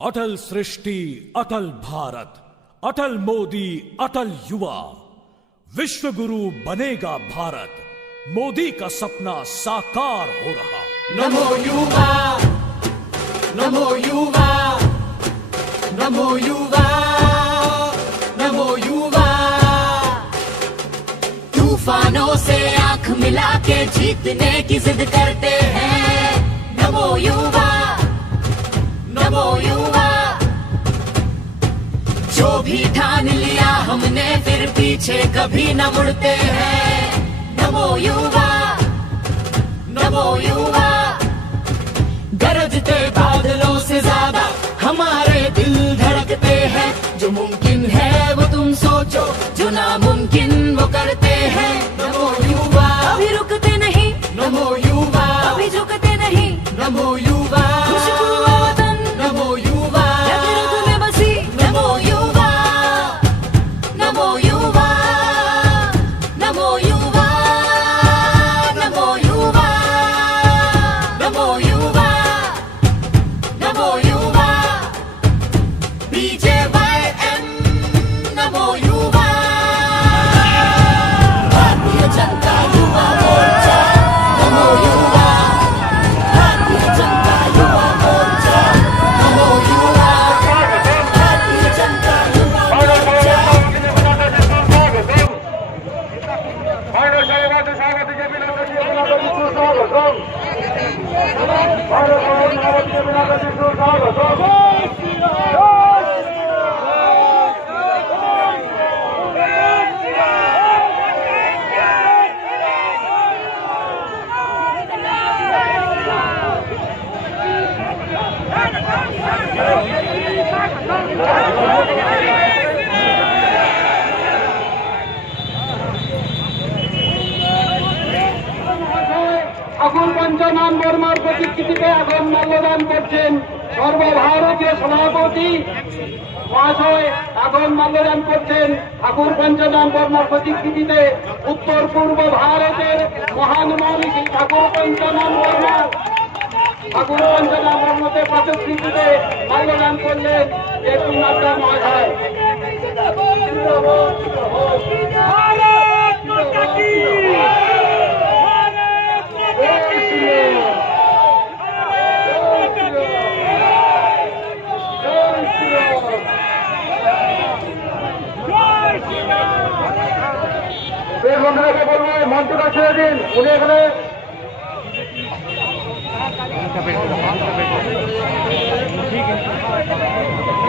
अटल सृष्टि, अटल भारत, अटल मोदी, अटल युवा। विश्व गुरु बनेगा भारत, मोदी का सपना साकार हो रहा। नमो युवा, नमो युवा, नमो युवा, नमो युवा। तूफानों से आंख मिला के जीतने की जिद करते हैं। नमो युवा, नमो युवा। जो भी ठान लिया हमने फिर पीछे कभी न मुड़ते हैं। नमो युवा, नमो युवा। गरजते बादलों से ज्यादा हमारे दिल धड़कते हैं। जो मुमकिन है वो तुम सोचो, जो नामुमकिन वो करते हैं। नमो युवा, कभी रुकते नहीं। नमो युवा, कभी झुकते नहीं। नमो युवा, खुशबू है वतन, नमो युवा, रग रग में बसी। नमो युवा, नमो युवा, नमो युवा, नमो युवा, नमो युवा, नमो युवा। BJYM, नमो युवा। भारतीय जनता युवा मोर्चा, नमो युवा। भारतीय जनता युवा मोर्चा, नमो युवा। भारतीय जनता युवा मोर्चा। আগুন পঞ্চনাম বর্মার প্রতিকৃতিতে আগুন মাল্যদান করছেন সর্বভারতীয় সভাপতি মহাশয়। আগুন মাল্যদান করছেন ঠাকুর পঞ্চনাম বর্মার প্রতিকৃতিতে উত্তর পূর্ব ভারতের মহান মনীষী ঠাকুর পঞ্চনাম বর্মা। ঠাকুর পঞ্চনাম বর্মাতে প্রতিকৃতিতে মাল্যদান করলেন জেপি নাড্ডা মহাশয়। বন্ধুরাকে বলবো মঞ্চটা ছেড়ে দিন। উনি এখানে ঠিক আছে।